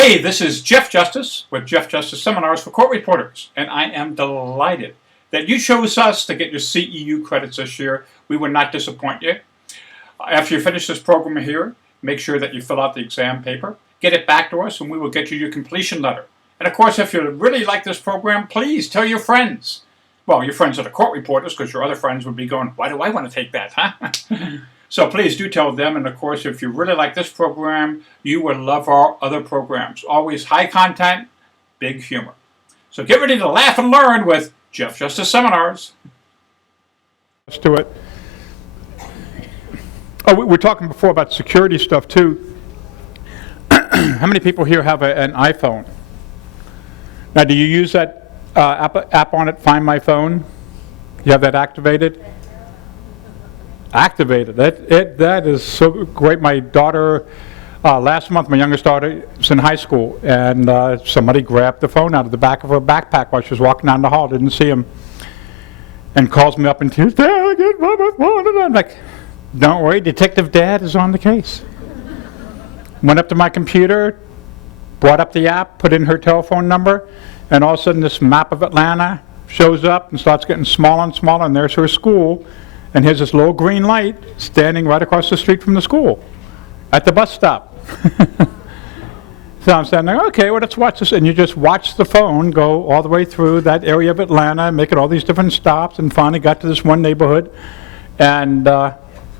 Hey, this is Jeff Justice with Jeff Justice Seminars for Court Reporters, and I am delighted that you chose us to get your CEU credits this year. We would not disappoint you. After you finish this program here, make sure that you fill out the exam paper, get it back to us, and we will get you your completion letter. And of course, if you really like this program, please tell your friends. Well, your friends are the court reporters, because your other friends would be going, why do I want to take that, huh? So please do tell them, and of course, if you really like this program, you will love our other programs. Always high content, big humor. So get ready to laugh and learn with Jeff Justice Seminars. Let's do it. Oh, we were talking before about security stuff too. How many people here have an iPhone? Now, do you use that app on it, Find My Phone? You have that activated? Activated. That is so great. My daughter, last month, my youngest daughter was in high school, and somebody grabbed the phone out of the back of her backpack while she was walking down the hall, didn't see him, and calls me up and tears, Dad, I get my phone. And I'm like, don't worry, Detective Dad is on the case. Went up to my computer, brought up the app, put in her telephone number, and all of a sudden this map of Atlanta shows up and starts getting smaller and smaller, and there's her school. And here's this little green light standing right across the street from the school at the bus stop. So I'm standing there, okay, well, let's watch this. And you just watch the phone go all the way through that area of Atlanta, making all these different stops, and finally got to this one neighborhood. And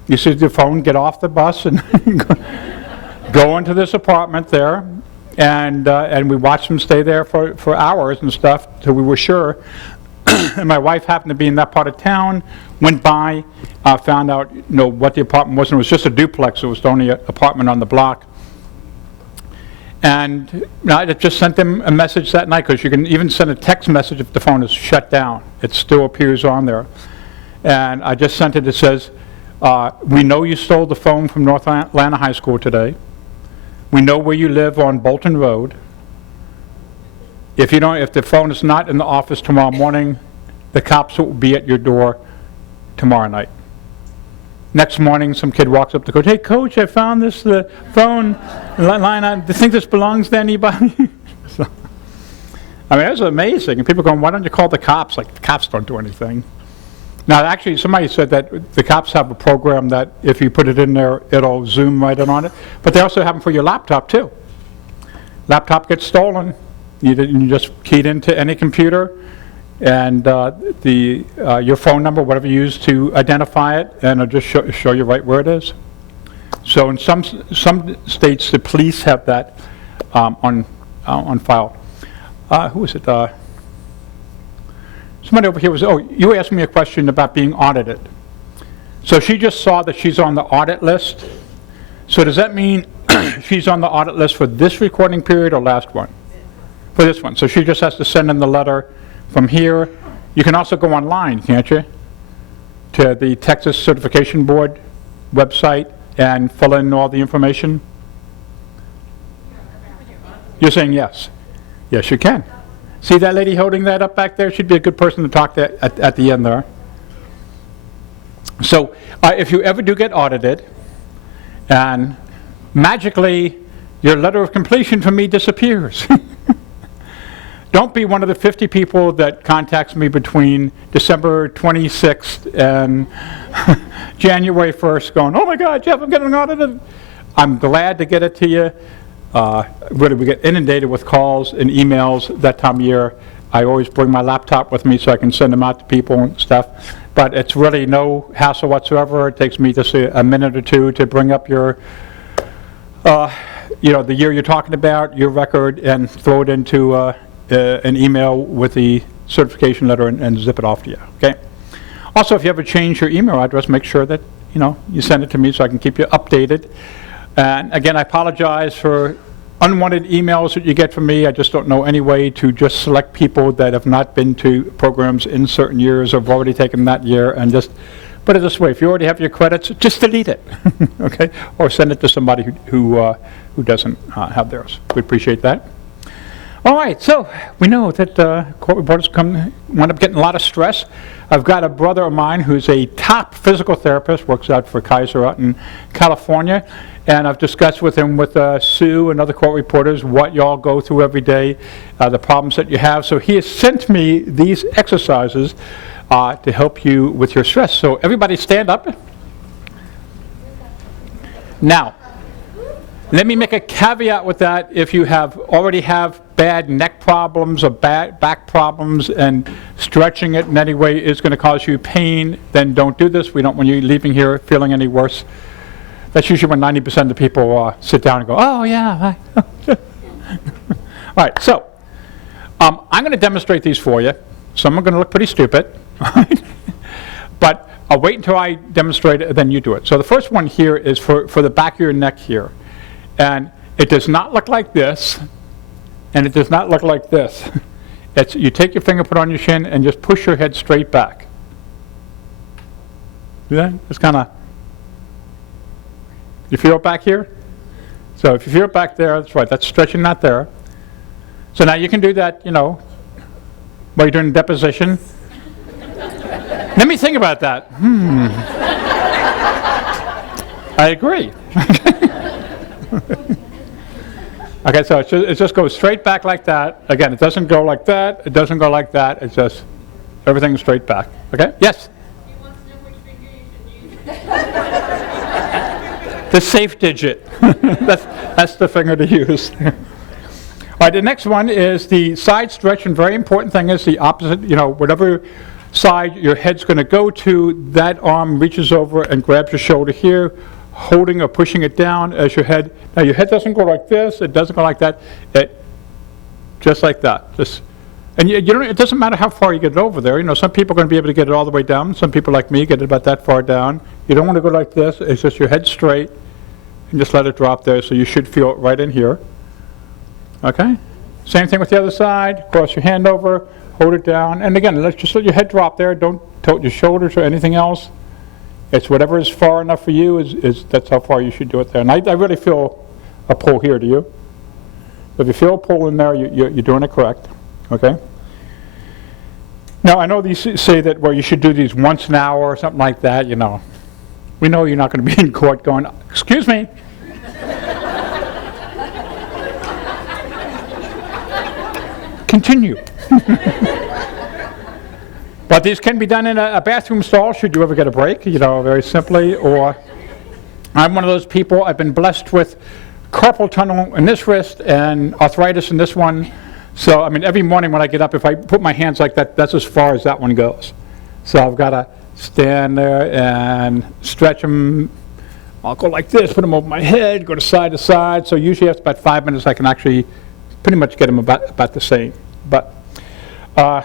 you see the phone get off the bus and go into this apartment there. And we watched them stay there for hours and stuff till we were sure. And my wife happened to be in that part of town, went by, found out what the apartment was, and it was just a duplex. It was the only apartment on the block. And I just sent them a message that night, because you can even send a text message if the phone is shut down. It still appears on there. And I just sent it. It says, we know you stole the phone from North Atlanta High School today. We know where you live on Bolton Road. If the phone is not in the office tomorrow morning, the cops will be at your door tomorrow night. Next morning, some kid walks up to coach. Hey, coach, I found this phone line. Do you think this belongs to anybody? So, I mean, it was amazing. And people going, why don't you call the cops? Like, the cops don't do anything. Now, actually, somebody said that the cops have a program that if you put it in there, it'll zoom right in on it. But they also have them for your laptop, too. Laptop gets stolen. You just keyed into any computer, and your phone number, whatever you use to identify it, and it'll just show you right where it is. So in some states, the police have that on file. Who is it? Somebody over here was. Oh, you asked me a question about being audited. So she just saw that she's on the audit list. So does that mean she's on the audit list for this recording period or last one? For this one. So she just has to send in the letter from here. You can also go online, can't you? To the Texas Certification Board website and fill in all the information? You're saying yes. Yes, you can. See that lady holding that up back there? She'd be a good person to talk to at the end there. So if you ever do get audited, and magically your letter of completion from me disappears. Don't be one of the 50 people that contacts me between December 26th and January 1st going, oh my God, Jeff, I'm getting audited. I'm glad to get it to you. Really, we get inundated with calls and emails that time of year. I always bring my laptop with me so I can send them out to people and stuff. But it's really no hassle whatsoever. It takes me just a minute or two to bring up your, the year you're talking about, your record, and throw it into an email with the certification letter and zip it off to you, okay? Also, if you ever change your email address, make sure that, you send it to me so I can keep you updated. And again, I apologize for unwanted emails that you get from me. I just don't know any way to just select people that have not been to programs in certain years or have already taken that year, and just put it this way: if you already have your credits, just delete it, okay? Or send it to somebody who doesn't have theirs. We appreciate that. All right, so we know that court reporters wind up getting a lot of stress. I've got a brother of mine who's a top physical therapist, works out for Kaiser out in California, and I've discussed with him, with Sue and other court reporters, what y'all go through every day, the problems that you have. So he has sent me these exercises to help you with your stress. So everybody stand up. Now, let me make a caveat with that. If you already have bad neck problems or bad back problems and stretching it in any way is going to cause you pain, then don't do this. We don't want you leaving here feeling any worse. That's usually when 90% of the people sit down and go, oh yeah. All right, so I'm going to demonstrate these for you. Some are going to look pretty stupid, but I'll wait until I demonstrate it and then you do it. So the first one here is for the back of your neck here. And it does not look like this, and it does not look like this. You take your finger, put it on your shin, and just push your head straight back. See that? It's kind of, you feel it back here? So if you feel it back there, that's right, that's stretching that there. So now you can do that, while you're doing deposition. Let me think about that. I agree. Okay, so it just goes straight back like that. Again, it doesn't go like that. It doesn't go like that. It's just everything's straight back. Okay? Yes? He wants to know which finger you should use. The safe digit. that's the finger to use. All right, the next one is the side stretch, and very important thing is the opposite, whatever side your head's going to go to, that arm reaches over and grabs your shoulder here, holding or pushing it down as your head. Now your head doesn't go like this, it doesn't go like that, just like that. And it doesn't matter how far you get it over there. Some people are going to be able to get it all the way down. Some people like me get it about that far down. You don't want to go like this. It's just your head straight and just let it drop there, so you should feel it right in here. Okay? Same thing with the other side. Cross your hand over, hold it down, and again, just let your head drop there. Don't tilt your shoulders or anything else. It's whatever is far enough for you, that's how far you should do it there. And I really feel a pull here, do you? If you feel a pull in there, you're doing it correct, okay? Now, I know these say that, well, you should do these once an hour or something like that, We know you're not going to be in court going, excuse me. Continue. But these can be done in a bathroom stall, should you ever get a break, very simply. Or I'm one of those people, I've been blessed with carpal tunnel in this wrist and arthritis in this one. So, every morning when I get up, if I put my hands like that, that's as far as that one goes. So I've got to stand there and stretch them. I'll go like this, put them over my head, go to side. So usually after about 5 minutes, I can actually pretty much get them about the same. But a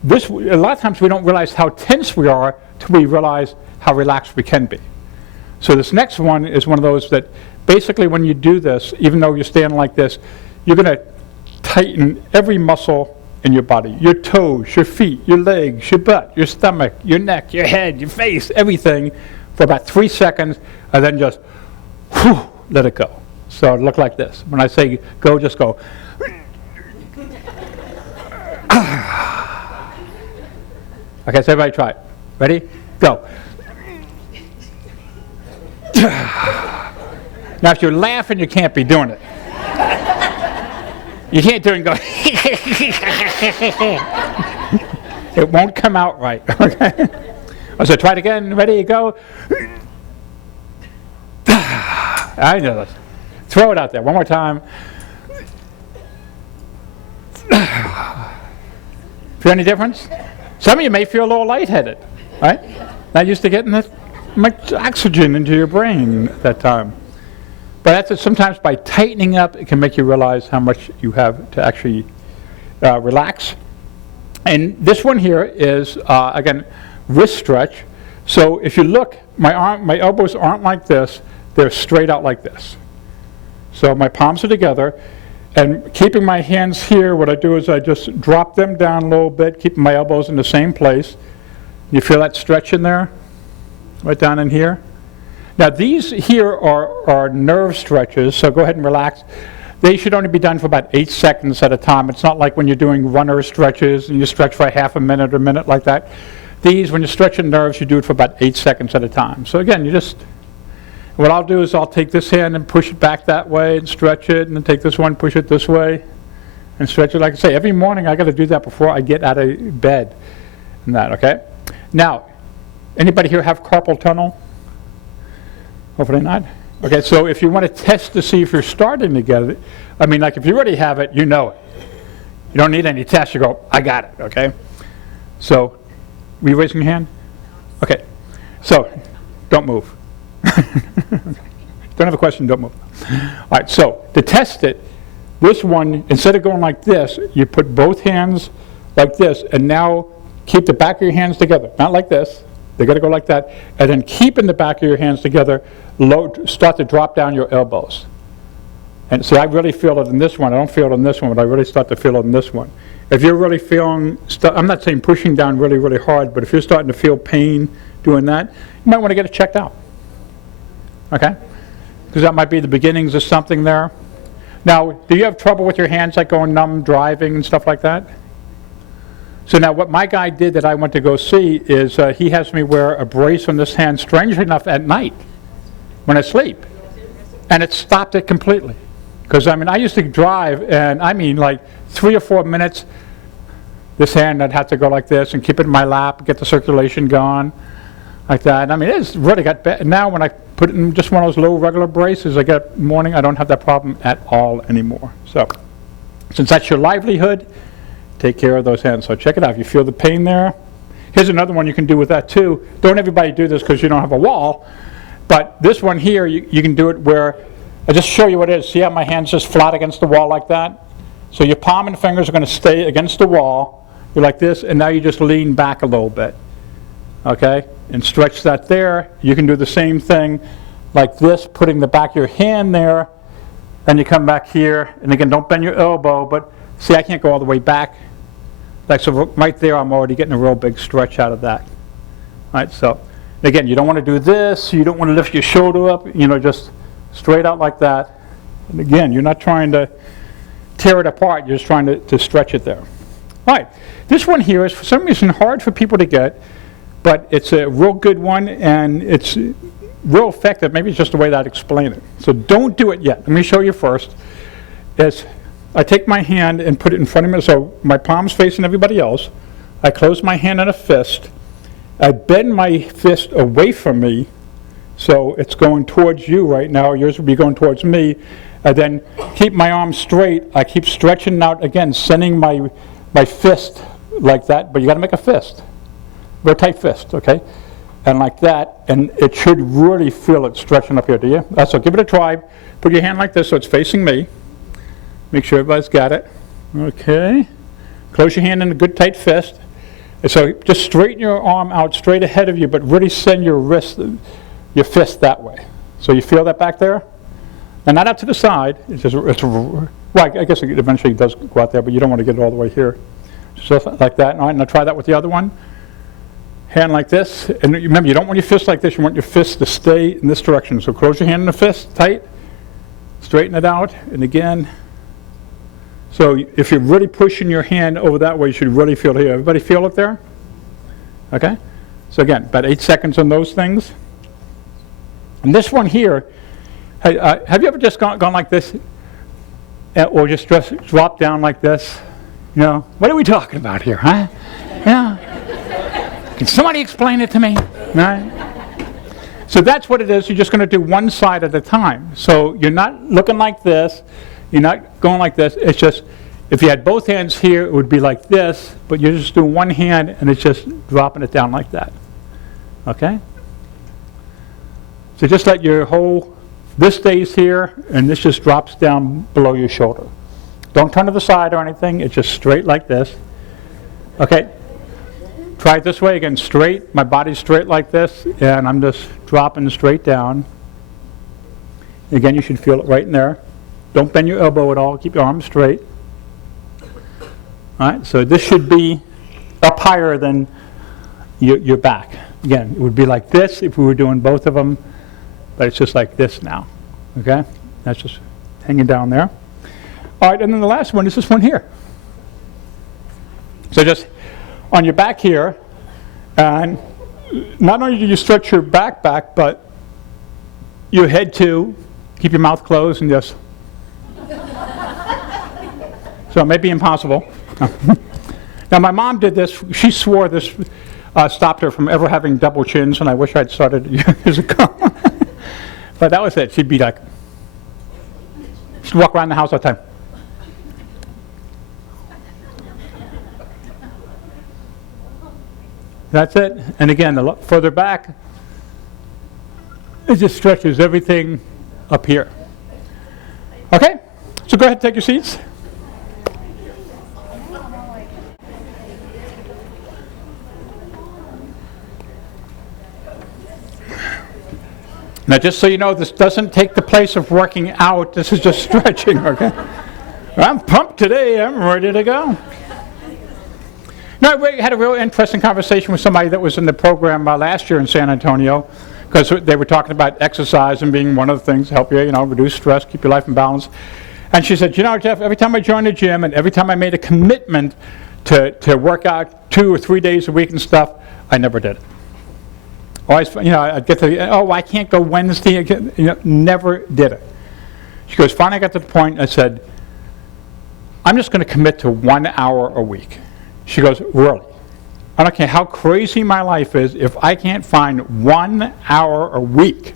lot of times we don't realize how tense we are till we realize how relaxed we can be. So this next one is one of those that basically when you do this, even though you're standing like this, you're going to tighten every muscle in your body. Your toes, your feet, your legs, your butt, your stomach, your neck, your head, your face, everything for about 3 seconds, and then just let it go. So it'll look like this. When I say go, just go. Okay, so everybody try it. Ready? Go. Now, if you're laughing, you can't be doing it. You can't do it and go. It won't come out right. Okay. So try it again. Ready? Go. I know this. Throw it out there. One more time. Feel any difference? Some of you may feel a little lightheaded, right? Not used to getting that much oxygen into your brain at that time. But that's sometimes by tightening up, it can make you realize how much you have to actually relax. And this one here is, again, wrist stretch. So if you look, my elbows aren't like this, they're straight out like this. So my palms are together, and keeping my hands here, what I do is I just drop them down a little bit, keeping my elbows in the same place. You feel that stretch in there? Right down in here? Now these here are nerve stretches, so go ahead and relax. They should only be done for about 8 seconds at a time. It's not like when you're doing runner stretches and you stretch for half a minute or a minute like that. These, when you're stretching nerves, you do it for about 8 seconds at a time. So again, what I'll do is I'll take this hand and push it back that way and stretch it, and then take this one, push it this way, and stretch it. Like I say, every morning I got to do that before I get out of bed. And that, okay? Now, anybody here have carpal tunnel? Hopefully not. Okay, so if you want to test to see if you're starting to get it, I mean, like if you already have it, you know it. You don't need any tests. You go, I got it, okay? So, were you raising your hand? Okay, so don't move. Don't have a question, don't move. All right, so to test it, this one, instead of going like this, you put both hands like this, and now keep the back of your hands together. Not like this. They got to go like that. And then keeping the back of your hands together, start to drop down your elbows. And see, I really feel it in this one. I don't feel it in this one, but I really start to feel it in this one. If you're really feeling, I'm not saying pushing down really, really hard, but if you're starting to feel pain doing that, you might want to get it checked out. Okay? Because that might be the beginnings of something there. Now, do you have trouble with your hands, like going numb, driving, and stuff like that? So now what my guy did that I went to go see is he has me wear a brace on this hand, strangely enough, at night when I sleep. And it stopped it completely. Because, I mean, I used to drive, and I mean, like 3 or 4 minutes, this hand, I'd have to go like this and keep it in my lap, get the circulation going, like that. I mean, it's really got bad. Now when I put it in just one of those low regular braces, I get morning, I don't have that problem at all anymore. So, since that's your livelihood, take care of those hands. So check it out. If you feel the pain there, here's another one you can do with that too. Don't everybody do this because you don't have a wall, but this one here, you can do it where, I'll just show you what it is. See how my hand's just flat against the wall like that? So your palm and fingers are going to stay against the wall. You're like this, and now you just lean back a little bit. Okay? And stretch that there. You can do the same thing like this, putting the back of your hand there, and you come back here, and again, don't bend your elbow, but see, I can't go all the way back. Like, so right there, I'm already getting a real big stretch out of that. All right, so again, you don't want to do this. You don't want to lift your shoulder up, just straight out like that. And again, you're not trying to tear it apart. You're just trying to stretch it there. All right, this one here is for some reason hard for people to get, but it's a real good one, and it's real effective. Maybe it's just the way that I'd explain it. So don't do it yet. Let me show you first. I take my hand and put it in front of me, so my palm's facing everybody else. I close my hand in a fist. I bend my fist away from me, so it's going towards you right now. Yours will be going towards me. I then keep my arm straight. I keep stretching out again, sending my fist like that, but you got to make a fist. Real tight fist, okay? And like that, and it should really feel it stretching up here, do you? So give it a try. Put your hand like this so it's facing me. Make sure everybody's got it. Okay. Close your hand in a good tight fist. And so just straighten your arm out straight ahead of you, but really send your fist that way. So you feel that back there? And not out to the side. Well, I guess it eventually does go out there, but you don't want to get it all the way here. Just like that. All right, now try that with the other one. Hand like this. And remember, you don't want your fist like this. You want your fist to stay in this direction. So close your hand in the fist, tight. Straighten it out. And again. So if you're really pushing your hand over that way, you should really feel it here. Everybody feel it there? Okay? So again, about 8 seconds on those things. And this one here, have you ever just gone like this? Or just drop down like this? What are we talking about here, huh? Can somebody explain it to me? Right? So that's what it is. You're just going to do one side at a time. So you're not looking like this. You're not going like this. It's just, if you had both hands here, it would be like this, but you're just doing one hand, and it's just dropping it down like that. Okay? So just let your this stays here, and this just drops down below your shoulder. Don't turn to the side or anything. It's just straight like this. Okay? Try it this way again, straight. My body's straight like this, and I'm just dropping straight down. Again, you should feel it right in there. Don't bend your elbow at all. Keep your arms straight. All right, so this should be up higher than your back. Again, it would be like this if we were doing both of them, but it's just like this now. Okay? That's just hanging down there. All right, and then the last one is this one here. So just on your back here, and not only do you stretch your back, but your head too. Keep your mouth closed and just. So it may be impossible. Now my mom did this. She swore this stopped her from ever having double chins, and I wish I'd started years ago. But that was it. She'd be like, she'd walk around the house all the time. That's it. And again, a lot further back, it just stretches everything up here. Okay? So go ahead and take your seats. Now, just so you know, this doesn't take the place of working out. This is just stretching, okay? I'm pumped today. I'm ready to go. No, we had a real interesting conversation with somebody that was in the program last year in San Antonio, because they were talking about exercise and being one of the things to help you, reduce stress, keep your life in balance. And she said, Jeff, every time I joined the gym and every time I made a commitment to work out 2 or 3 days a week and stuff, I never did it. Always, I'd get to, I can't go Wednesday, never did it. She goes, finally I got to the point, I said, I'm just going to commit to 1 hour a week. She goes, really? I don't care how crazy my life is, if I can't find 1 hour a week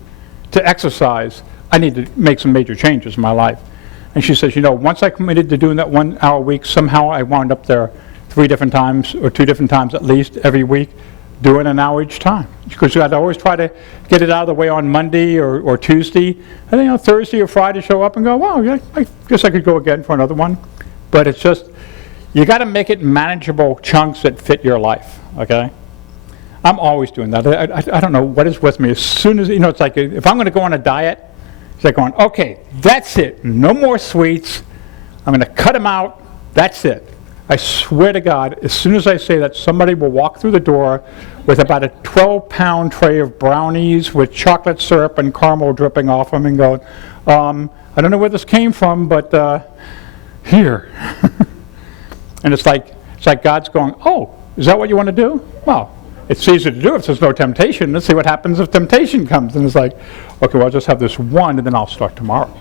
to exercise, I need to make some major changes in my life. And she says, once I committed to doing that 1 hour a week, somehow I wound up there 3 different times, or 2 different times at least every week, doing an hour each time. Because I'd always try to get it out of the way on Monday or Tuesday, and then Thursday or Friday show up and go, wow, yeah, I guess I could go again for another one. But it's just, you got to make it manageable chunks that fit your life, okay? I'm always doing that. I don't know what is with me. As soon as, it's like if I'm going to go on a diet, it's like going, okay, that's it. No more sweets. I'm going to cut them out. That's it. I swear to God, as soon as I say that, somebody will walk through the door with about a 12-pound tray of brownies with chocolate syrup and caramel dripping off them and go, I don't know where this came from, but here. And it's like God's going, oh, is that what you want to do? Well, it's easy to do if there's no temptation. Let's see what happens if temptation comes. And it's like, okay, well, I'll just have this one, and then I'll start tomorrow.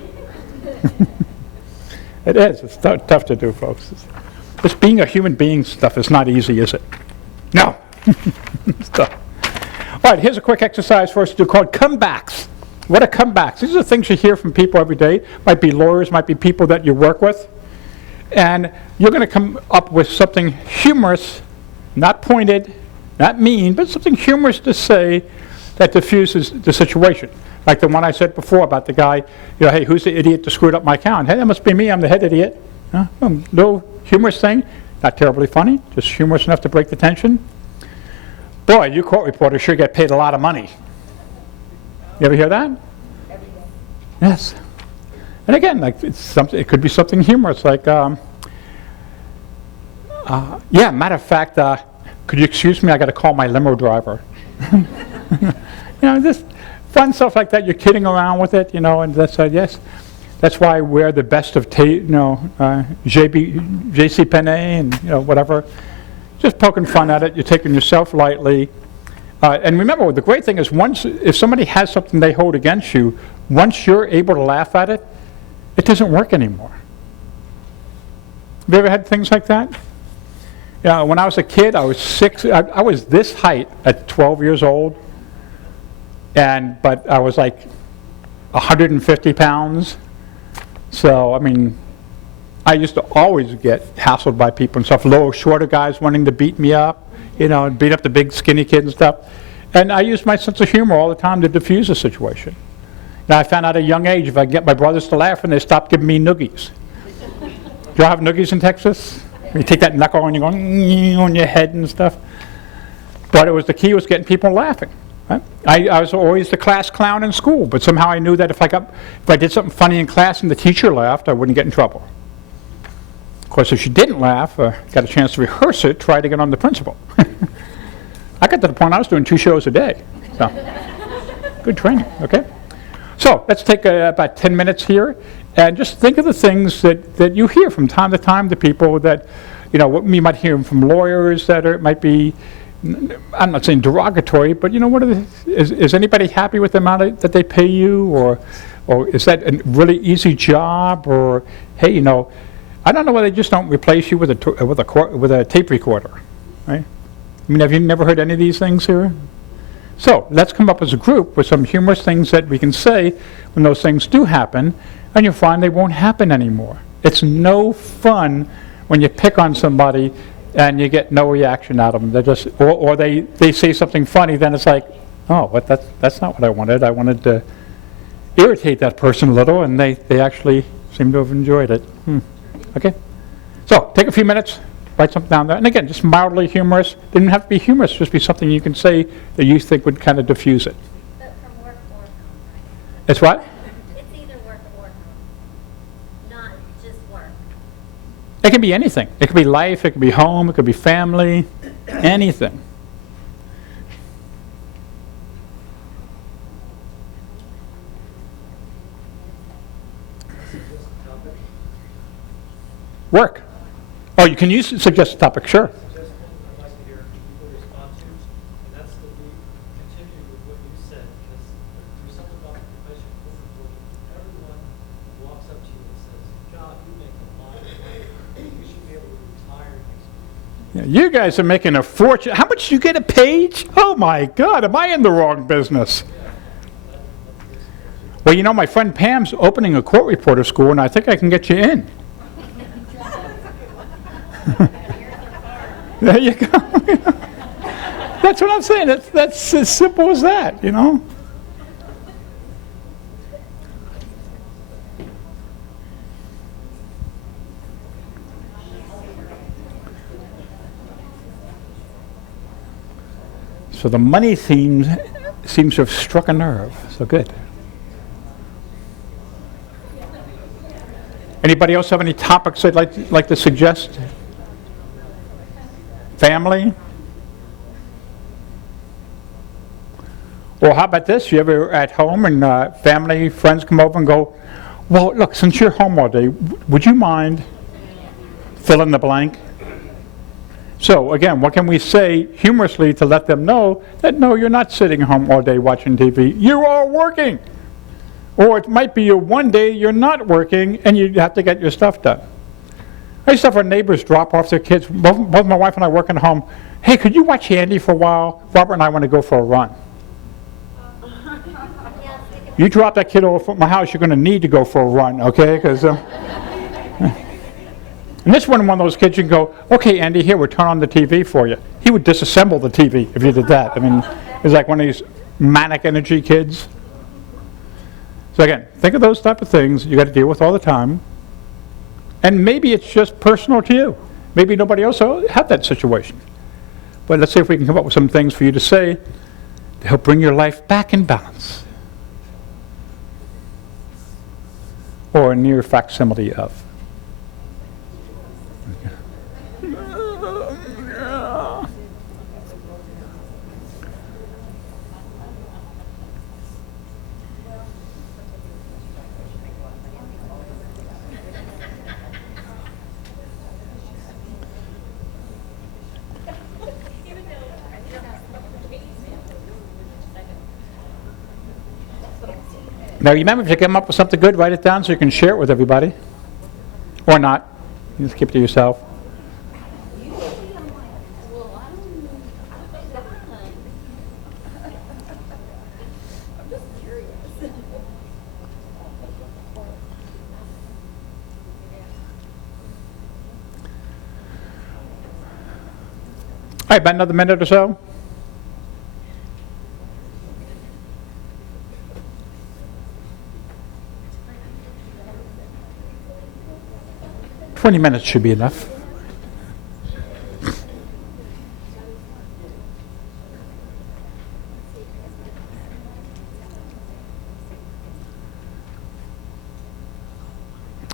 It is. It's tough to do, folks. Just being a human being stuff is not easy, is it? No. It's tough. All right, here's a quick exercise for us to do called comebacks. What are comebacks? These are things you hear from people every day. Might be lawyers, might be people that you work with. And you're going to come up with something humorous, not pointed, not mean, but something humorous to say that diffuses the situation. Like the one I said before about the guy, hey, who's the idiot that screwed up my account? Hey, that must be me, I'm the head idiot. Little humorous thing, not terribly funny, just humorous enough to break the tension. Boy, you court reporters sure get paid a lot of money. You ever hear that? Yes. And again, like it could be something humorous, like, yeah, matter of fact, could you excuse me? I got to call my limo driver. Just fun stuff like that. You're kidding around with it, and that's yes. That's why I wear the best of JC Penney and whatever. Just poking fun at it. You're taking yourself lightly. And remember, the great thing is if somebody has something they hold against you, once you're able to laugh at it, it doesn't work anymore. Have you ever had things like that? When I was a kid, I was 6. I was this height at 12 years old, but I was like 150 pounds. So, I mean, I used to always get hassled by people and stuff, little shorter guys wanting to beat me up, and beat up the big skinny kid and stuff. And I used my sense of humor all the time to diffuse the situation. Now, I found out at a young age, if I get my brothers to laugh, and they stopped giving me noogies. Do y'all have noogies in Texas? You take that knuckle and you're going on your head and stuff. But the key was getting people laughing. Right? I was always the class clown in school, but somehow I knew that if I did something funny in class and the teacher laughed, I wouldn't get in trouble. Of course, if she didn't laugh, got a chance to rehearse it, try to get on the principal. I got to the point I was doing 2 shows a day. So, good training, okay? So let's take about 10 minutes here, And just think of the things that you hear from time to time to people that, you know, what you might hear from lawyers that are, might be, I'm not saying derogatory, but you know, what are is anybody happy with the amount that they pay you, or is that a really easy job, or hey, you know, I don't know why they just don't replace you with a tape recorder, right? I mean, have you never heard any of these things here? So let's come up as a group with some humorous things that we can say when those things do happen, and you'll find they won't happen anymore. It's no fun when you pick on somebody and you get no reaction out of them. They're just, or they say something funny, then it's like, oh, but that's not what I wanted. I wanted to irritate that person a little, and they actually seem to have enjoyed it. Okay? So take a few minutes, write something down there. And again, just mildly humorous. It doesn't have to be humorous, just be something you can say that you think would kind of diffuse it. But from work or home, right? It's what? It's either work or home, not just work. It can be anything. It could be life, it could be home, it could be family, anything. Work. Oh, you can suggest a topic, sure. I'd like to hear people respond to, and that's the continue with what you said, because there's something about the profession of reporting. Everyone walks up to you and says, God, you make a lot of money. You should be able to retire next week. Yeah, you guys are making a fortune. How much do you get a page? Oh my God, am I in the wrong business? Well, you know, my friend Pam's opening a court reporter school, and I think I can get you in. There you go. That's what I'm saying. That's as simple as that, you know. So the money theme seems to have struck a nerve. So good. Anybody else have any topics they'd like to suggest? Family? Or how about this? You ever at home and family, friends come over and go, well, look, since you're home all day, would you mind fill in the blank? So again, what can we say humorously to let them know that no, you're not sitting home all day watching TV, you are working. Or it might be your one day you're not working and you have to get your stuff done. I used to have our neighbors drop off their kids. Both my wife and I working at home. Hey, could you watch Andy for a while? Robert and I want to go for a run. You drop that kid off at my house, you're going to need to go for a run, okay? Because and this one of those kids, you can go, okay, Andy, here, we'll turn on the TV for you. He would disassemble the TV if you did that. I mean, it's like one of these manic energy kids. So again, think of those type of things you got to deal with all the time. And maybe it's just personal to you. Maybe nobody else will have that situation. But let's see if we can come up with some things for you to say to help bring your life back in balance. Or a near facsimile of. Now remember, if you come up with something good, write it down so you can share it with everybody. Or not. You just keep it to yourself. All right, about another minute or so. $20 should be enough.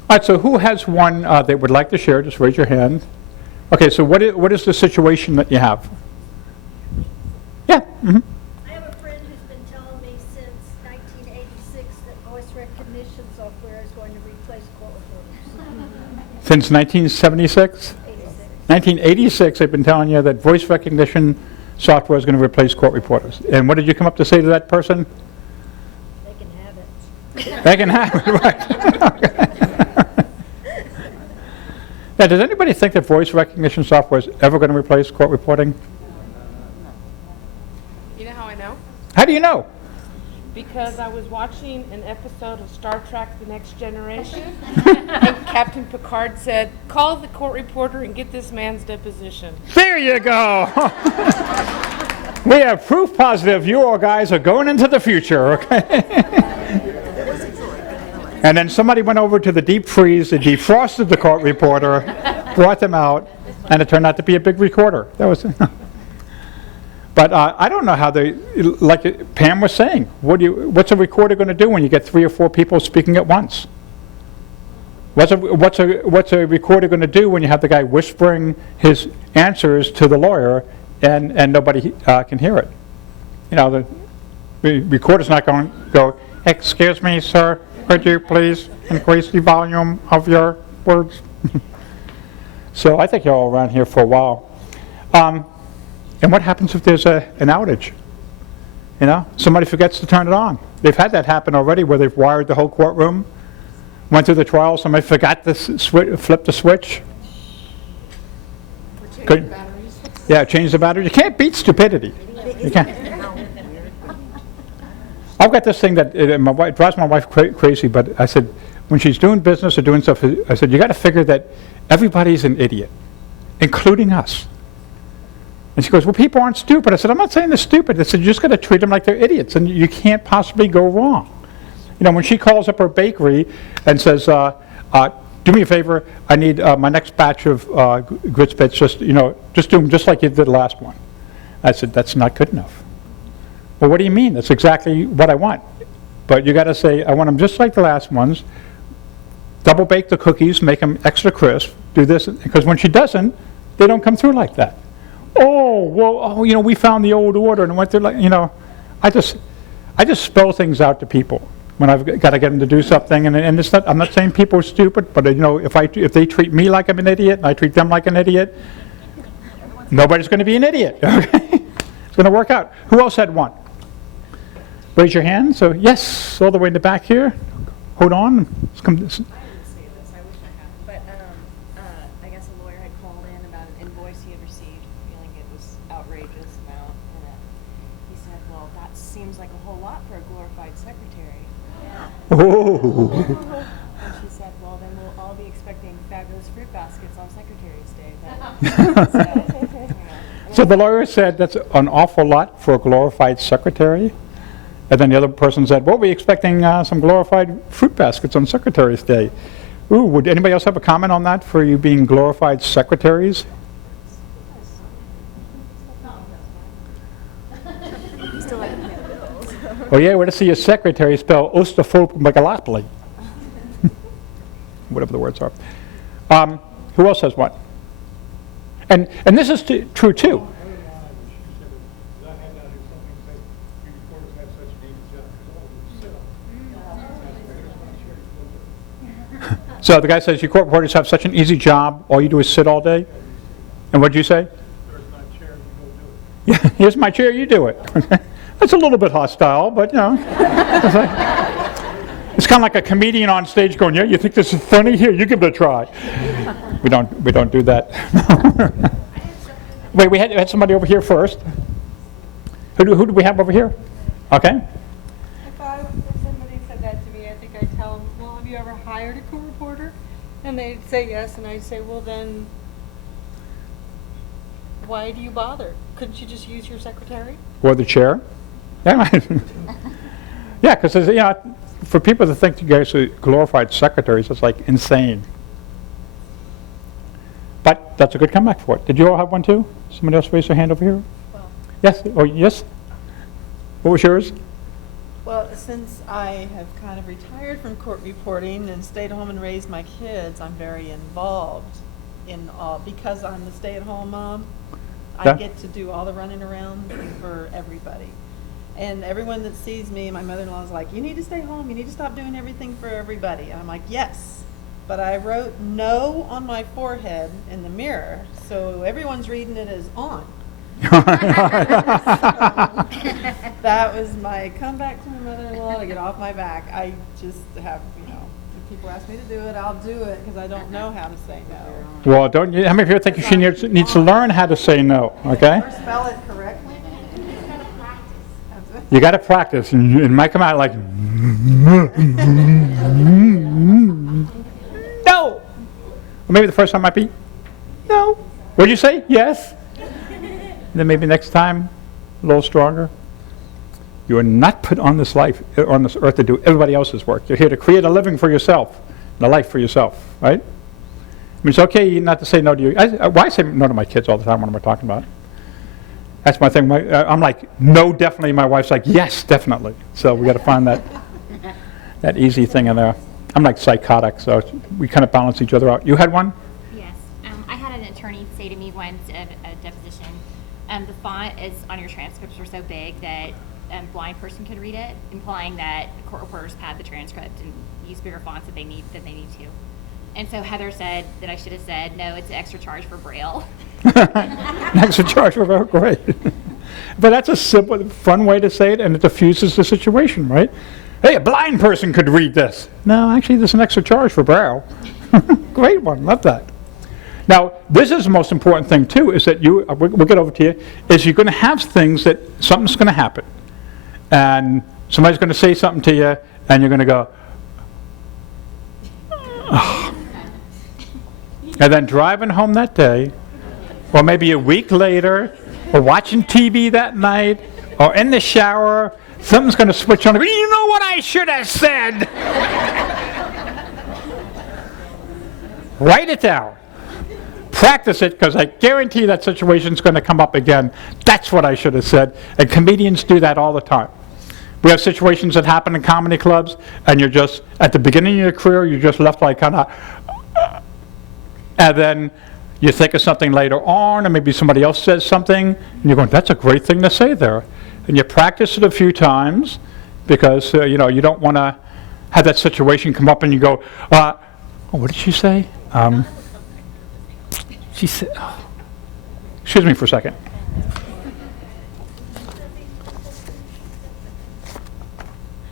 All right, so who has one they would like to share? Just raise your hand. Okay, so what is the situation that you have? Yeah. Mm-hmm. I have a friend who's been telling me since 1986 that voice recognition software is going to replace Since 1976? 1986, they've been telling you that voice recognition software is going to replace court reporters. And what did you come up to say to that person? They can have it. They can have it, right. Now, does anybody think that voice recognition software is ever going to replace court reporting? You know how I know? How do you know? Because I was watching an episode of Star Trek: The Next Generation, and Captain Picard said, "Call the court reporter and get this man's deposition." There you go. We have proof positive you all guys are going into the future, okay? And then somebody went over to the deep freeze, they defrosted the court reporter, brought them out, and it turned out to be a big recorder. That was. But I don't know how they, like Pam was saying, what's a recorder going to do when you get 3 or 4 people speaking at once? What's a recorder going to do when you have the guy whispering his answers to the lawyer and nobody can hear it? You know, the recorder's not going to go, "Excuse me, sir, could you please increase the volume of your words?" So I think you're all around here for a while. And what happens if there's an outage? You know, somebody forgets to turn it on. They've had that happen already where they've wired the whole courtroom, went through the trial, somebody forgot to flip the switch. Yeah, change the batteries. You can't beat stupidity. You can't. I've got this thing that it drives my wife crazy, but I said, when she's doing business or doing stuff, I said, you got to figure that everybody's an idiot, including us. And she goes, "Well, people aren't stupid." I said, "I'm not saying they're stupid." I said, "You just got to treat them like they're idiots, and you can't possibly go wrong." You know, when she calls up her bakery and says, "Do me a favor, I need my next batch of grits bits, just do them just like you did the last one." I said, "That's not good enough." "Well, what do you mean? That's exactly what I want." But you got to say, "I want them just like the last ones. Double bake the cookies, make them extra crisp, do this," because when she doesn't, they don't come through like that. We found the old order and went through, I just spell things out to people when I've got to get them to do something, and it's not, I'm not saying people are stupid, but if they treat me like I'm an idiot and I treat them like an idiot, nobody's going to be an idiot, okay? It's going to work out. Who else had one? Raise your hand. So yes, all the way in the back here. Hold on. Let's come. I didn't see this, I wish I had, but I guess a lawyer had called in about an invoice he had received, feeling it was outrageous amount, and he said, "Well, that seems like a whole lot for a glorified secretary." Oh. And she said, "Well, then we'll all be expecting fabulous fruit baskets on Secretary's Day then." So the lawyer said that's an awful lot for a glorified secretary. And then the other person said, "Well, we're expecting some glorified fruit baskets on Secretary's Day." Ooh, would anybody else have a comment on that for you being glorified secretaries? Oh yeah, we're to see a secretary spell Osteophobic, whatever the words are. Who else has one? And this is true too. So the guy says, "Your court reporters have such an easy job, all you do is sit all day." And what'd you say? "Here's my chair, you go do it." Yeah, here's my chair, you do it. That's a little bit hostile, but it's kind of like a comedian on stage going, "Yeah, you think this is funny? Here, you give it a try." We don't do that. Wait, we had somebody over here first. Who do we have over here? Okay. If somebody said that to me, I think I'd tell them, "Well, have you ever hired a court reporter?" And they'd say yes, and I'd say, "Well, then why do you bother? Couldn't you just use your secretary?" Or the chair. Yeah, yeah, because for people to think you guys are glorified secretaries, it's like insane. But that's a good comeback for it. Did you all have one too? Somebody else raise their hand over here? Well, Yes? Oh, yes? What was yours? Well, since I have kind of retired from court reporting and stayed home and raised my kids, I'm very involved in all, because I'm the stay-at-home mom, Yeah. I get to do all the running around for everybody. And everyone that sees me, my mother-in-law is like, "You need to stay home, you need to stop doing everything for everybody." And I'm like, "Yes, but I wrote no on my forehead in the mirror, so everyone's reading it as on. That was my comeback to my mother-in-law to get off my back. I just have, if people ask me to do it, I'll do it because I don't know how to say no. Well, don't you, how many people think she needs to learn how to say no, okay? Or spell it correctly. You got to practice, and it might come out like, no! Or maybe the first time might be, no. What'd you say? Yes. And then maybe next time, a little stronger. You are not put on this life, on this earth to do everybody else's work. You're here to create a living for yourself, and a life for yourself, right? I mean, it's okay not to say no to you. I say no to my kids all the time when we're talking about it. That's my thing. I'm like, no, definitely. My wife's like, yes, definitely. So we got to find that easy thing in there. I'm like psychotic, so we kind of balance each other out. You had one? Yes. I had an attorney say to me once at a deposition, the font is on your transcripts were so big that a blind person could read it, implying that court reporters pad the transcript and use bigger fonts that they need to. And so Heather said that I should have said, no, it's an extra charge for Braille. Extra charge for Braille, great. But that's a simple, fun way to say it, and it diffuses the situation, right? Hey, a blind person could read this. No, actually, there's an extra charge for Braille. Great one, love that. Now, this is the most important thing, too, is that we'll get over to you, is you're going to have things that something's going to happen. And somebody's going to say something to you, and you're going to go, oh. And then driving home that day, or maybe a week later, or watching TV that night, or in the shower, something's going to switch on. You know what I should have said? Write it down. Practice it, because I guarantee that situation's going to come up again. That's what I should have said. And comedians do that all the time. We have situations that happen in comedy clubs, and you're just, at the beginning of your career, you're just left like kind of, and then you think of something later on, or maybe somebody else says something, and you're going, that's a great thing to say there. And you practice it a few times, because, you don't want to have that situation come up and you go, oh, what did she say? She said, oh. Excuse me for a second.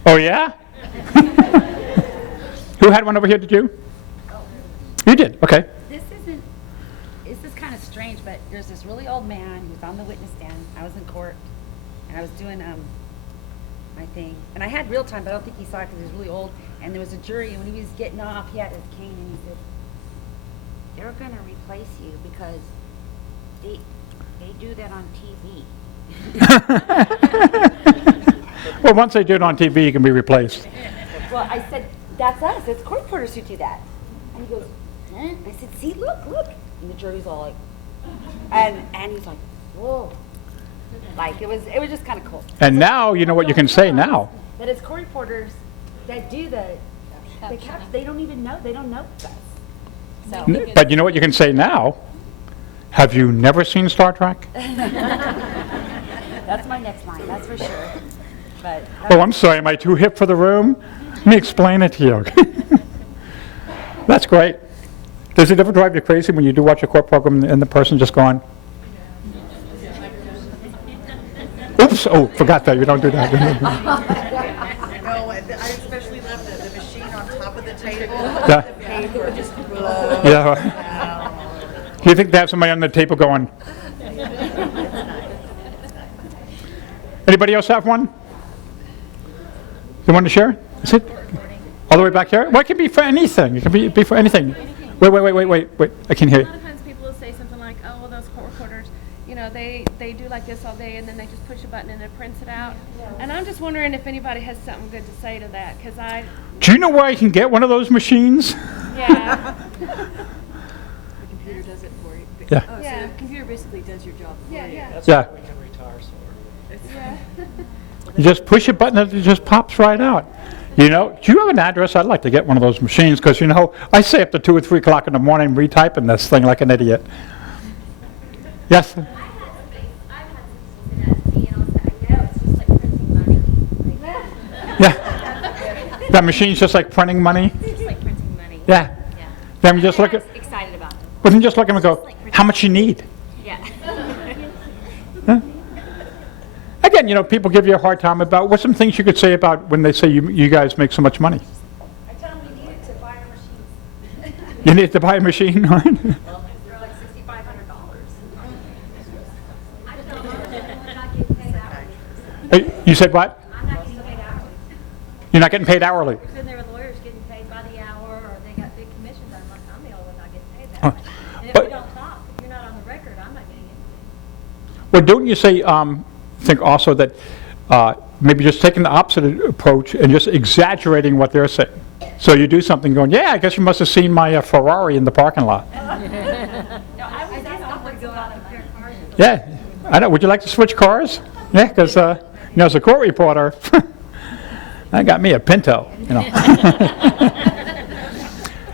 Oh, yeah? Who had one over here? Did you? You did, okay. This is kind of strange, but there's this really old man who was on the witness stand. I was in court, and I was doing my thing. And I had real time, but I don't think he saw it because he was really old. And there was a jury, and when he was getting off, he had his cane, and he said, they're going to replace you because they do that on TV. Well, once they do it on TV, you can be replaced. Well, I said, that's us. It's court reporters who do that. And he goes, huh? I said, see, look. And the jury's all like, and he's like, whoa. Like, it was just kind of cool. And now, you know what you can say now. That it's court reporters that do the capture. They don't even know. They don't know us. So. But you know what you can say now? Have you never seen Star Trek? That's my next line, that's for sure. But Oh, I'm sorry, am I too hip for the room? Let me explain it to you. That's great. Does it ever drive you crazy when you do watch a court program and the person just going, oops, oh, forgot that, you don't do that. No, I especially love the machine on top of the table. Yeah. The paper just blows. Yeah. Do you think they have somebody on the table going? Anybody else have one? You want to share? Is it all the way back here? Well, it can be for anything. It can be for anything. Wait. I can't hear A you. lot of times people will say something like, oh, well, those court reporters, they do like this all day, and then they just push a button and it prints it out. And I'm just wondering if anybody has something good to say to that, because Do you know where I can get one of those machines? yeah. The computer does it for you. Yeah. Oh, Yeah. so the computer basically does your job for you. Yeah. That's Yeah. why we can retire so early. Yeah. You just push a button and it just pops right out. Do you have an address? I'd like to get one of those machines because, I stay up to 2 or 3 o'clock in the morning retyping this thing like an idiot. Yes? I've had some people say that to me, and I'll say, I know, it's just like printing money. Yeah. That machine's just like printing money? It's just like printing money. Yeah. Yeah. Then we just look at, Excited about them. but then just look at them and go, how much you need? Yeah. Huh? Again, people give you a hard time about, what's some things you could say about when they say you guys make so much money? I tell them we needed to buy our machines. You need to buy a machine, right? They're like $6,500. I tell them I'm not getting paid hourly. Hey, you said what? I'm not getting paid hourly. You're not getting paid hourly. Sitting there with lawyers getting paid by the hour, or they got big commissions. I'm like, I'm the only one not getting paid that Huh. much. And if But- we don't talk, if you're not on the record, I'm not getting anything. Well, don't you say, think also that maybe just taking the opposite approach and just exaggerating what they're saying. So you do something going, yeah, I guess you must have seen my Ferrari in the parking lot. No, I was offered to go out and compare cars. Yeah, I know. Would you like to switch cars? Yeah, because as a court reporter, I got me a Pinto.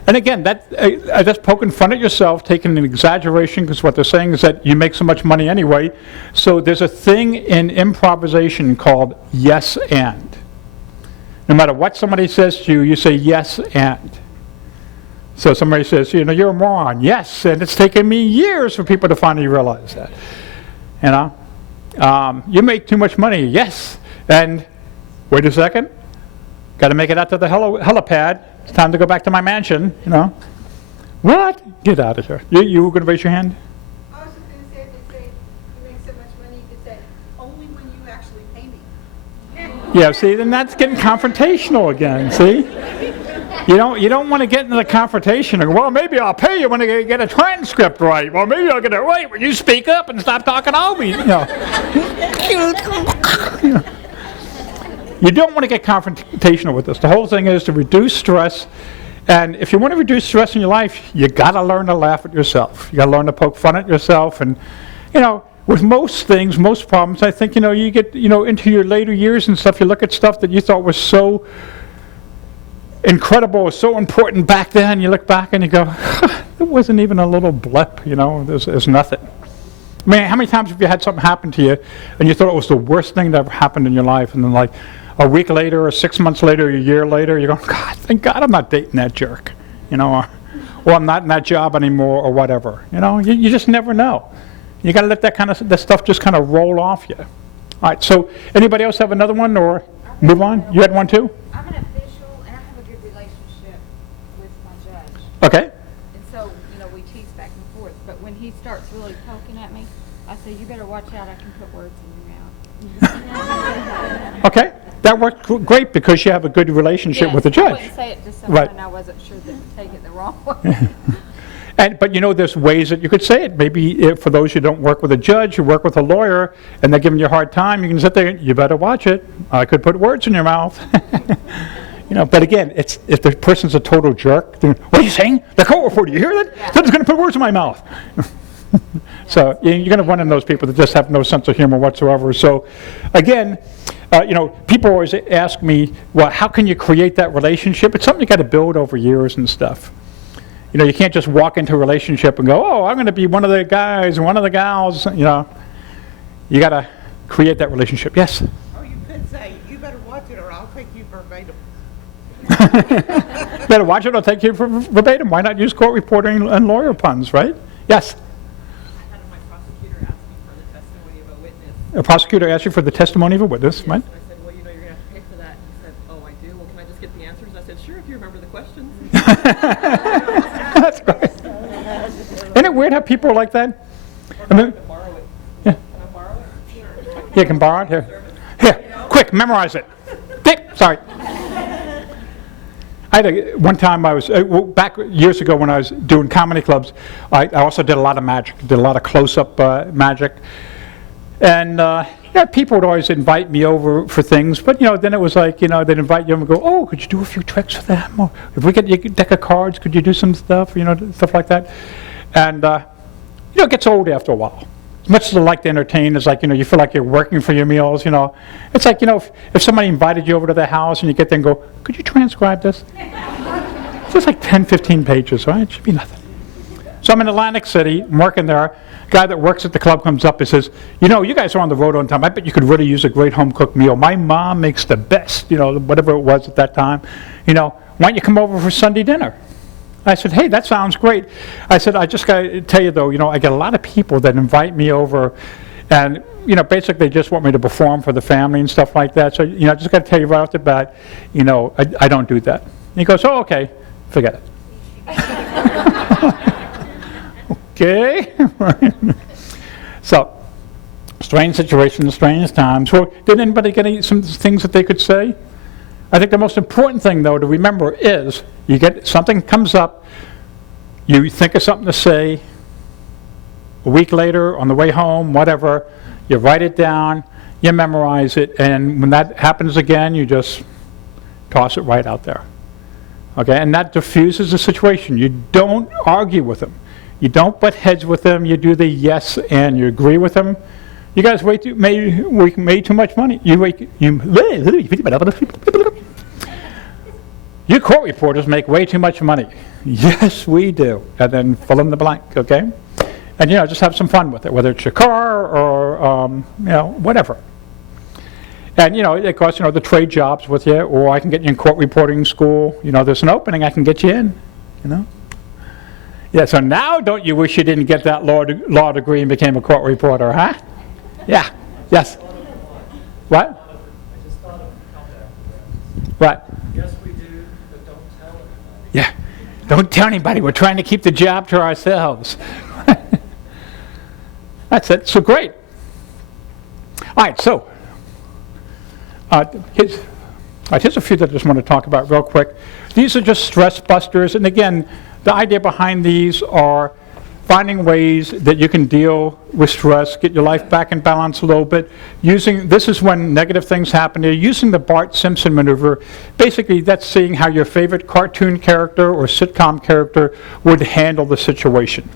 And again, that's poking fun at yourself, taking an exaggeration, because what they're saying is that you make so much money anyway. So there's a thing in improvisation called yes and. No matter what somebody says to you, you say yes and. So somebody says, you're a moron. Yes, and it's taken me years for people to finally realize that. You make too much money. Yes, and wait a second. Got to make it out to the helipad. It's time to go back to my mansion, What? Get out of here. You were going to raise your hand? I was just gonna say, if they say you make so much money, you could say, only when you actually pay me. Yeah, see, then that's getting confrontational again, see? You don't want to get into the confrontation and go, well, maybe I'll pay you when I get a transcript right. Well, maybe I'll get it right when you speak up and stop talking over me. You don't want to get confrontational with this. The whole thing is to reduce stress. And if you want to reduce stress in your life, you got to learn to laugh at yourself. You got to learn to poke fun at yourself. And, with most things, most problems, I think, you get, into your later years and stuff, you look at stuff that you thought was so incredible, so important back then, you look back and you go, it wasn't even a little blip, there's nothing. I mean, how many times have you had something happen to you and you thought it was the worst thing that ever happened in your life, and then like a week later or 6 months later or a year later, you go, God, thank God I'm not dating that jerk, or I'm not in that job anymore or whatever. You just never know. You got to let that stuff just kind of roll off you. All right, so anybody else have another one or move on? You had one too? I'm an official, and I have a good relationship with my judge. Okay. And so, we tease back and forth. But when he starts really poking at me, I say, you better watch out, I can put words in your mouth. Okay. That worked great because you have a good relationship with the I judge. wouldn't say it to someone, Right. and I wasn't sure they would take it the wrong way. But there's ways that you could say it. Maybe for those who don't work with a judge, you work with a lawyer, and they're giving you a hard time, you can sit there, you better watch it. I could put words in your mouth. But again, if the person's a total jerk, then, what are you saying? The court reporter, you hear that? Yeah. Someone's going to put words in my mouth. So you're going to run into those people that just have no sense of humor whatsoever. So again, people always ask me, well, how can you create that relationship? It's something you got to build over years and stuff. You can't just walk into a relationship and go, oh, I'm going to be one of the guys and one of the gals. You got to create that relationship. Yes? Or you could say, you better watch it or I'll take you verbatim. Better watch it or I'll take you for verbatim. Why not use court reporting and lawyer puns, right? Yes? I had my prosecutor ask me for the testimony of a witness. A prosecutor asked you for the testimony of a witness, Yes, right? and I said, well, you're going to have to pay for that. And he said, oh, I do? Well, can I just get the answers? And I said, sure, if you remember the questions. That's great. Isn't it weird how people are like that? Borrow it. Yeah. Can I borrow it? Sure. Yeah, you can borrow it. Here, quick, memorize it. Sorry. I had one time I was, back years ago when I was doing comedy clubs, I also did a lot of magic, did a lot of close-up magic. And people would always invite me over for things, but then it was like, they'd invite you and go, oh, could you do a few tricks for them? Or if we get you a deck of cards, could you do some stuff, stuff like that. And, it gets old after a while. As much as I like to entertain, it's like, you feel like you're working for your meals, It's like, if somebody invited you over to their house and you get there and go, could you transcribe this? It's just like 10, 15 pages, right? It should be nothing. So I'm in Atlantic City, I'm working there. A guy that works at the club comes up and says, you guys are on the road on time. I bet you could really use a great home-cooked meal. My mom makes the best, whatever it was at that time. Why don't you come over for Sunday dinner? I said, hey, that sounds great. I said, I just got to tell you, though, I get a lot of people that invite me over, and, basically they just want me to perform for the family and stuff like that. So, I just got to tell you right off the bat, I don't do that. And he goes, oh, okay, forget it. Okay. So, strange situations, strange times. Well, did anybody get some things that they could say? I think the most important thing, though, to remember is you get something comes up, you think of something to say, a week later, on the way home, whatever, you write it down, you memorize it, and when that happens again, you just toss it right out there. Okay, and that diffuses the situation. You don't argue with them. You don't butt heads with them. You do the yes and you agree with them. You guys made too much money. You court reporters make way too much money. Yes, we do. And then fill in the blank, okay? And just have some fun with it, whether it's your car or whatever. And of course, the trade jobs with you, or I can get you in court reporting school. There's an opening, I can get you in. Yeah. So now, don't you wish you didn't get that law degree and became a court reporter, huh? Yeah. Yes. What? I just thought of comeback. What? Yes, we do, but don't tell anybody. Yeah. Don't tell anybody. We're trying to keep the job to ourselves. That's it. So great. All right. So here's a few that I just want to talk about real quick. These are just stress busters. And again, the idea behind these are finding ways that you can deal with stress, get your life back in balance a little bit. This is when negative things happen to you, using the Bart Simpson maneuver. Basically, that's seeing how your favorite cartoon character or sitcom character would handle the situation.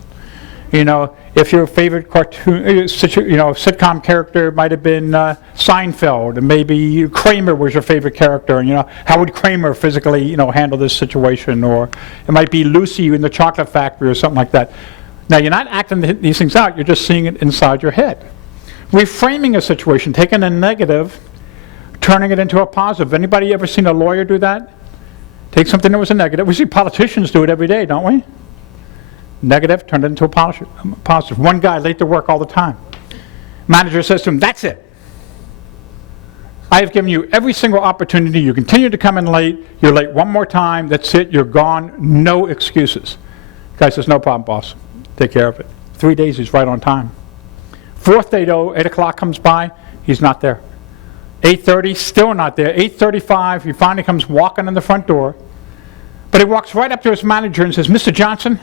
If your favorite cartoon, sitcom character might have been Seinfeld, and maybe Kramer was your favorite character, and how would Kramer physically, handle this situation? Or it might be Lucy in the Chocolate Factory or something like that. Now, you're not acting these things out, you're just seeing it inside your head. Reframing a situation, taking a negative, turning it into a positive. Anybody ever seen a lawyer do that? Take something that was a negative. We see politicians do it every day, don't we? Negative, turned it into a positive. One guy late to work all the time. Manager says to him, that's it. I have given you every single opportunity. You continue to come in late. You're late one more time. That's it. You're gone. No excuses. Guy says, no problem, boss. Take care of it. 3 days, he's right on time. Fourth day, though, 8 o'clock comes by. He's not there. 8:30, still not there. 8:35, he finally comes walking in the front door. But he walks right up to his manager and says, Mr. Johnson,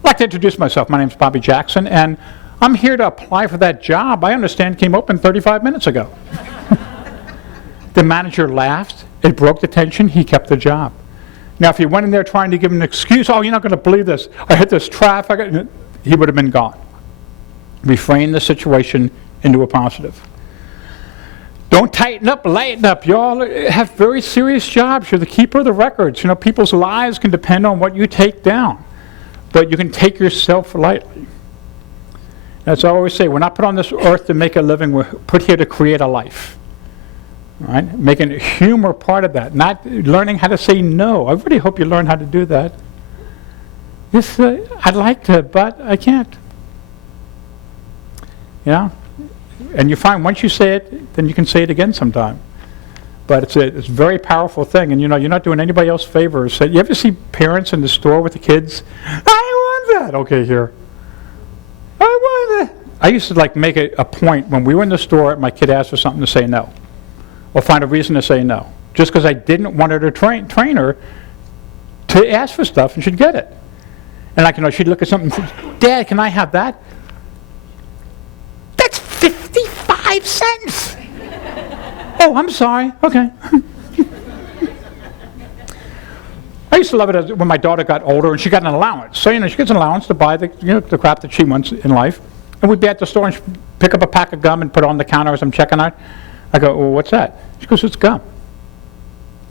I'd like to introduce myself. My name's Bobby Jackson, and I'm here to apply for that job I understand came open 35 minutes ago. The manager laughed. It broke the tension. He kept the job. Now, if he went in there trying to give him an excuse, oh, you're not going to believe this. I hit this traffic, he would have been gone. Reframe the situation into a positive. Don't tighten up, lighten up. You all have very serious jobs. You're the keeper of the records. People's lives can depend on what you take down. But you can take yourself lightly. As I always say, we're not put on this earth to make a living. We're put here to create a life. All right? Making humor part of that. Not learning how to say no. I really hope you learn how to do that. Yes, I'd like to, but I can't. And you find once you say it, then you can say it again sometime. But it's a very powerful thing. And you're not doing anybody else favors. You ever see parents in the store with the kids? I want that. Okay, here. I want that. I used to make a point when we were in the store, my kid asked for something to say no. Or find a reason to say no. Just because I didn't want her to train her to ask for stuff and she'd get it. And she'd look at something and say, Dad, can I have that? That's 55 cents. Oh, I'm sorry. Okay. I used to love it when my daughter got older and she got an allowance. So, she gets an allowance to buy the crap that she wants in life. And we'd be at the store and she'd pick up a pack of gum and put it on the counter as I'm checking out. I go, well, what's that? She goes, it's gum.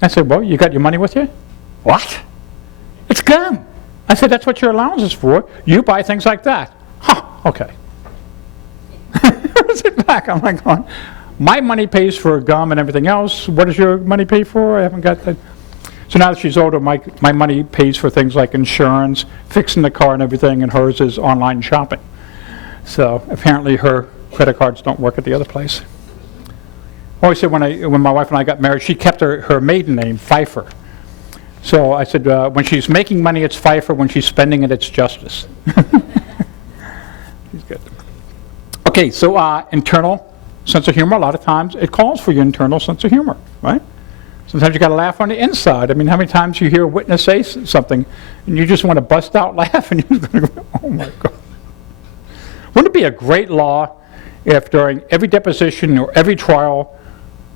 I said, well, you got your money with you? What? It's gum. I said, that's what your allowance is for. You buy things like that. Huh, okay. I sit back. I'm like, my money pays for gum and everything else. What does your money pay for? I haven't got that. So now that she's older, my money pays for things like insurance, fixing the car and everything, and hers is online shopping. So apparently her credit cards don't work at the other place. I always said when my wife and I got married, she kept her maiden name, Pfeiffer. So I said, when she's making money, it's Pfeiffer. When she's spending it, it's Justice. She's good. Okay, so internal sense of humor, a lot of times it calls for your internal sense of humor, right? Sometimes you got to laugh on the inside. I mean, how many times you hear a witness say something and you just want to bust out laughing? You're going to go, oh my God. Wouldn't it be a great law if during every deposition or every trial,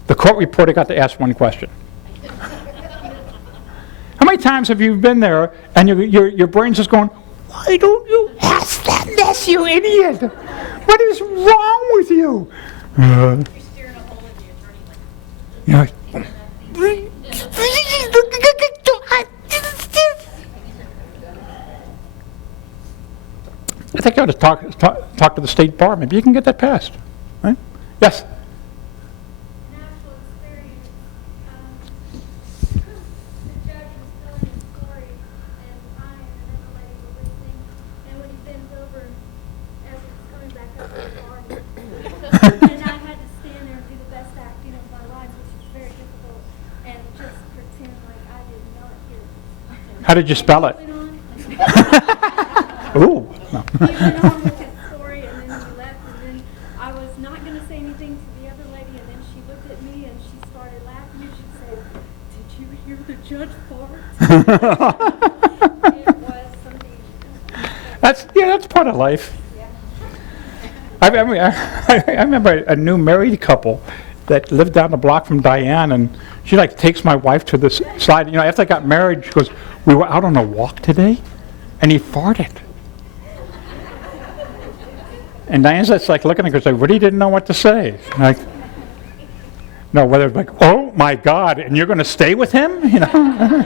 the court reporter got to ask one question? How many times have you been there and your brain's just going, why don't you ask them this, you idiot? What is wrong with you? You're steering a hole in the attorney like. Yeah. I think I ought to talk to the state bar. Maybe you can get that passed. Right? Yes? An actual experience. The judge was telling a story, and I and another lady were listening, and when he bends over as it's coming back up to the bar, and I had to stand there and do the best acting of my life, which was very difficult, and just pretend like I did not hear it. How did you spell it? He went Ooh. No. on with his story, and then he left, and then I was not going to say anything to the other lady, and then she looked at me and she started laughing, and she said, "Did you hear the judge fart?" It was something. That's part of life. I remember a new married couple that lived down the block from Diane, and she like takes my wife to the side. You know, after I got married, she goes, "We were out on a walk today, and he farted." And Diane's just like looking at her, like, really didn't know what to say. Like, no, whether it's like, oh my God, and you're going to stay with him, you know?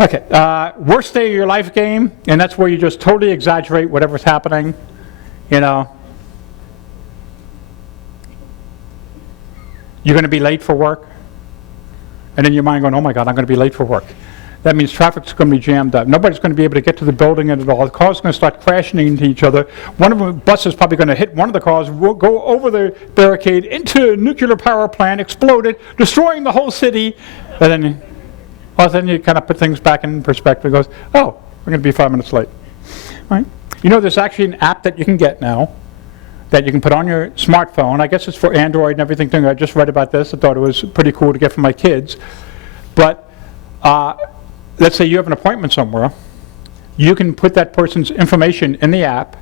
Okay, worst day of your life game, and that's where you just totally exaggerate whatever's happening, you know. You're going to be late for work, and in your mind going, oh my God, I'm going to be late for work. That means traffic's going to be jammed up. Nobody's going to be able to get to the building at all. The cars are going to start crashing into each other. One of the buses is probably going to hit one of the cars, will go over the barricade into a nuclear power plant, explode it, destroying the whole city. And then you kind of put things back in perspective. It goes, oh, we're going to be 5 minutes late. Right? You know, there's actually an app that you can get now that you can put on your smartphone. I guess it's for Android and everything. I just read about this. I thought it was pretty cool to get for my kids. But let's say you have an appointment somewhere. You can put that person's information in the app,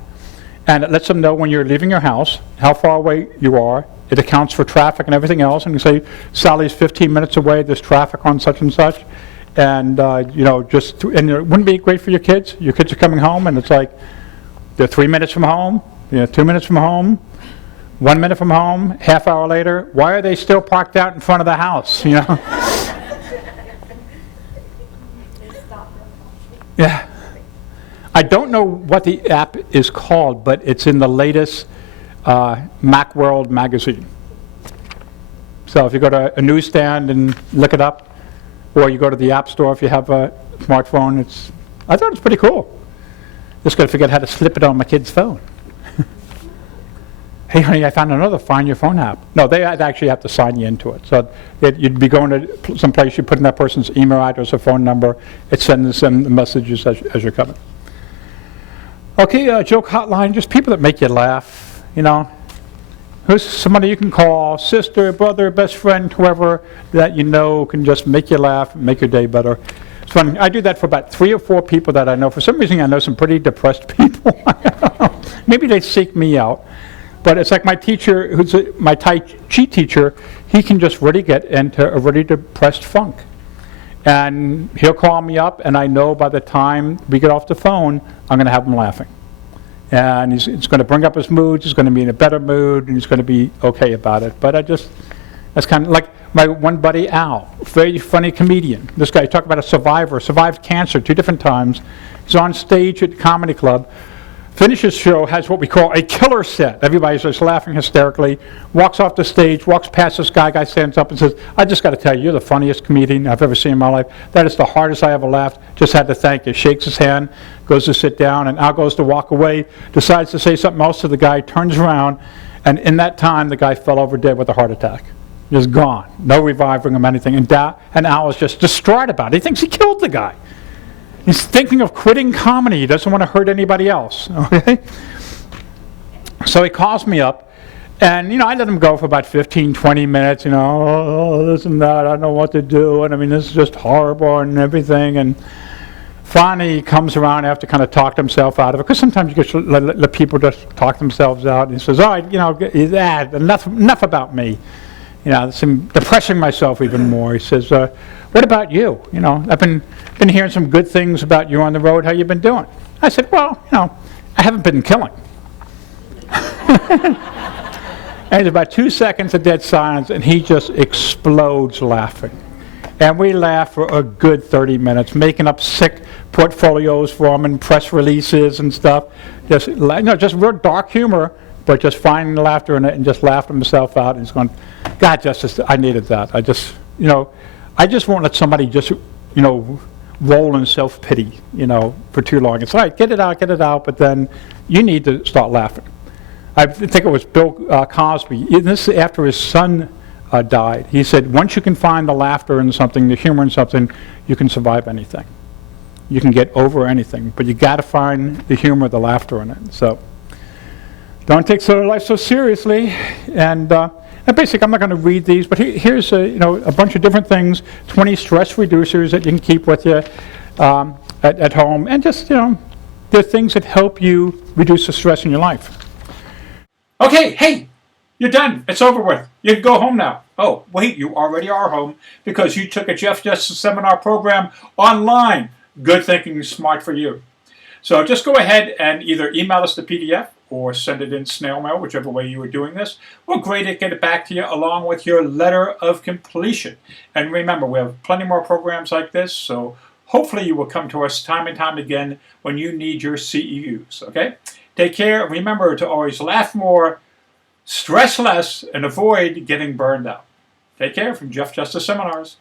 and it lets them know when you're leaving your house, how far away you are. It accounts for traffic and everything else. And you say, Sally's 15 minutes away, there's traffic on such and such. And, you know, and it wouldn't be great for your kids? Your kids are coming home, and it's like, they're 3 minutes from home, 2 minutes from home, 1 minute from home, half hour later. Why are they still parked out in front of the house, you know? Yeah. I don't know what the app is called, but it's in the latest Macworld magazine. So if you go to a newsstand and look it up, or you go to the App Store if you have a smartphone, I thought it's pretty cool. Just got to figure out how to slip it on my kid's phone. Hey, honey, I found another Find Your Phone app. No, they actually have to sign you into it. So you'd be going to some place, you put in that person's email address or phone number, it sends them the messages as you're coming. Okay, joke hotline, just people that make you laugh, you know. Who's somebody you can call, sister, brother, best friend, whoever that you know can just make you laugh, make your day better. It's fun. I do that for about 3 or 4 people that I know. For some reason, I know some pretty depressed people. Maybe they seek me out. But it's like my teacher, who's my Tai Chi teacher, he can just really get into a really depressed funk. And he'll call me up, and I know by the time we get off the phone, I'm going to have him laughing. And it's going to bring up his mood, he's going to be in a better mood, and he's going to be okay about it. But that's kind of like my one buddy, Al, very funny comedian. This guy, talked about a survivor, survived cancer 2 different times. He's on stage at the comedy club. finishes show, has what we call a killer set. Everybody's just laughing hysterically, walks off the stage, walks past this guy stands up and says, I just got to tell you, you're the funniest comedian I've ever seen in my life. That is the hardest I ever laughed. Just had to thank you. Shakes his hand, goes to sit down, and out goes to walk away, decides to say something else to the guy, turns around, and in that time, the guy fell over dead with a heart attack. Just gone. No reviving him, anything. And Al is just distraught about it. He thinks he killed the guy. He's thinking of quitting comedy. He doesn't want to hurt anybody else. Okay? So he calls me up, and, I let him go for about 15, 20 minutes, oh, this and that, I don't know what to do, and I mean, this is just horrible and everything, and finally he comes around after kind of talked himself out of it, because sometimes you just let people just talk themselves out, and he says, all right, enough about me. I'm depressing myself even more. He says, what about you? I've been hearing some good things about you on the road. How you been doing? I said, well, I haven't been killing. And there's about 2 seconds of dead silence, and he just explodes laughing. And we laugh for a good 30 minutes, making up sick portfolios for him and press releases and stuff. Just real dark humor, but just finding the laughter in it and just laughing himself out. And he's going, God, Justice, I needed that. I just won't let somebody just, roll in self-pity, for too long. It's all right, get it out, but then you need to start laughing. I think it was Bill Cosby. This is after his son died. He said, once you can find the laughter in something, the humor in something, you can survive anything. You can get over anything, but you got to find the humor, the laughter in it. So don't take life so seriously. And basically, I'm not going to read these, but here's a bunch of different things, 20 stress reducers that you can keep with you at home, and just they're things that help you reduce the stress in your life. Okay, hey, you're done. It's over with. You can go home now. Oh, wait, you already are home because you took a Jeff Justice seminar program online. Good thinking, smart for you. So just go ahead and either email us the PDF or send it in snail mail, whichever way you were doing this. We'll grade it, get it back to you along with your letter of completion. And remember, we have plenty more programs like this, so hopefully you will come to us time and time again when you need your CEUs, okay? Take care. Remember to always laugh more, stress less, and avoid getting burned out. Take care from Jeff Justice Seminars.